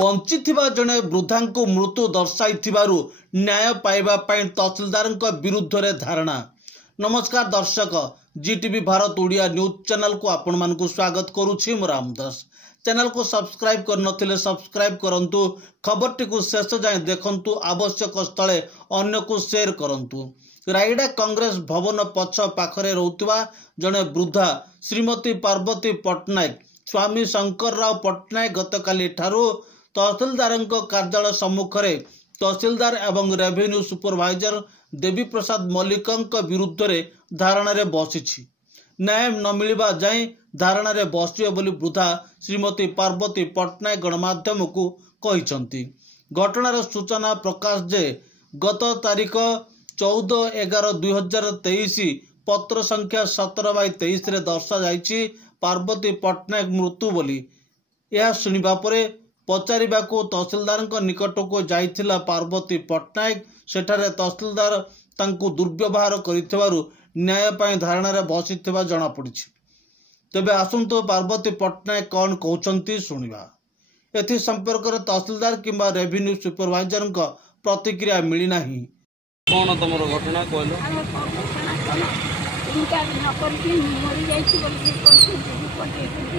बंचिथिबा जने वृद्धा को मृत्यु दर्शाइथिबारु न्याय पाइबा पई तहसीलदार विरुद्ध रे धारणा। नमस्कार दर्शक, जीटीवी भारत ओडिया न्यूज चैनल को आपण मानकु स्वागत करूछि। मु रामदास। चैनल को सब्सक्राइब कर नथिले सब्सक्राइब करंतु, खबरटी को शेष जाय देखंतु, आवश्यक स्थले अन्य को शेयर करंतु। रायगड़ा कांग्रेस भवन पछ पाखरे रहउतबा जने वृद्धा श्रीमती पार्वती पटनायक स्वामी शंकर राव पटनायक गतकाली ठारू तहसीलदार कार्यालय सम्मुख में तहसीलदार एवं रेवेन्यू सुपरवाइजर देवी प्रसाद मल्लिक विरुद्ध रे धारणा रे बसिछि। न्याय न मिलवा जाए धारणा रे बसिबे बोली वृद्धा श्रीमती पार्वती पटनायक गणमाध्यम को कहिसंती। घटनार सूचना प्रकाश जे गत तारीख 14/11/2023 पत्र संख्या 17/23 रे दर्शा जाइछि पार्वती पटनायक मृत्यु बोली। यह सुनिबा परे पचारिबाको तहसीलदार निकट को जाइथिला पार्वती पटनायक। सेठारे तहसीलदार तांकु दुर्व्यवहार करिथिबारु न्याय पाई धारणा रे बसिथिबा जणा पड़िछि। तेबे आसंतो पार्वती पटनायक कौन कहउचंती सुनिबा। एथि संपर्क रे तहसीलदार किंबा रेवेन्यू सुपरवाइजर प्रतिक्रिया मिली नाही। कौन तमरो घटना कहलो?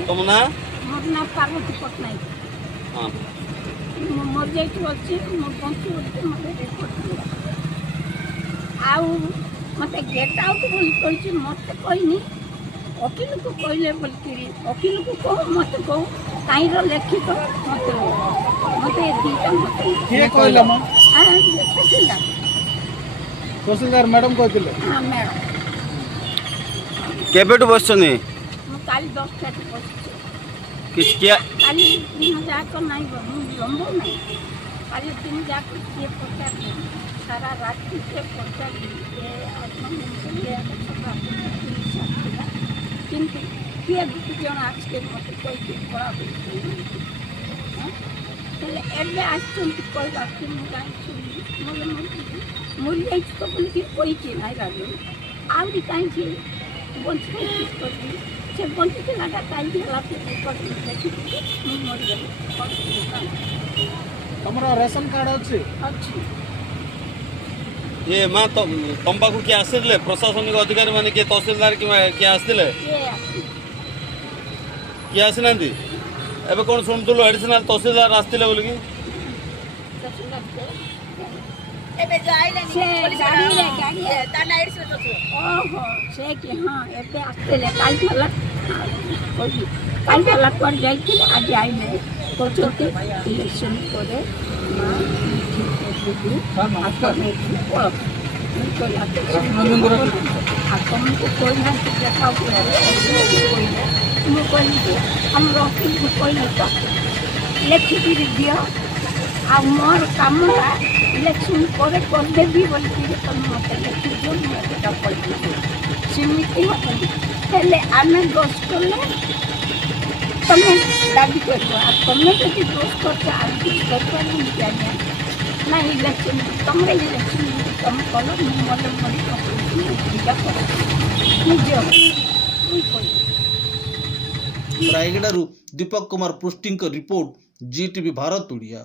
तुम ना मोर पार्वती पटनायक मर जाइए मत गेट आउट बोली मत कहनी वकिल को कहले बोल वकिल को कह मत कह कहीं लिखित मत मत तहसीलदार मैडम कहते? हाँ मैडम। केबेटु बसछनी? काली 10 बस किस क्या खाली 3000 तो नहीं लंबो नहीं खाली 3000 के पचास सारा रात से पचास किंतु किए जन आज के मत कोई पड़ा एबे आसचंती कहला कि मर जाए तो बोलिए कोई नहीं लागू आउरी कहीं बंच से बंची लगा तमरा राशन कार्ड अच्छे? ये मां तुम पाखु किए आसले प्रशासनिक अधिकारी माने के तहसीलदार किए आसले किए आसी नांदी? एबे कोन सुनतुलो एडिशनल तहसीलदार आस्तिले बोली कि एबे जाइले गाड़ी रे ता नाइट से तो ओहो से कि हां एबे आस्तिले काल चला पर जाइए आज आइले कहते इलेक्शन करे लिखिकी दियो आ मोर कामटा इलेक्शन करे करदेवी बोल मत लिखी सेमती हेले आम दोष कले तुम दाबी कर तुम्हें जब दोष कर ना इलेक्शन तुम इलेक्शन तुम कल रायगड़ू दीपक कुमार पृष्टि रिपोर्ट, जीटीवी भारत ओडिया।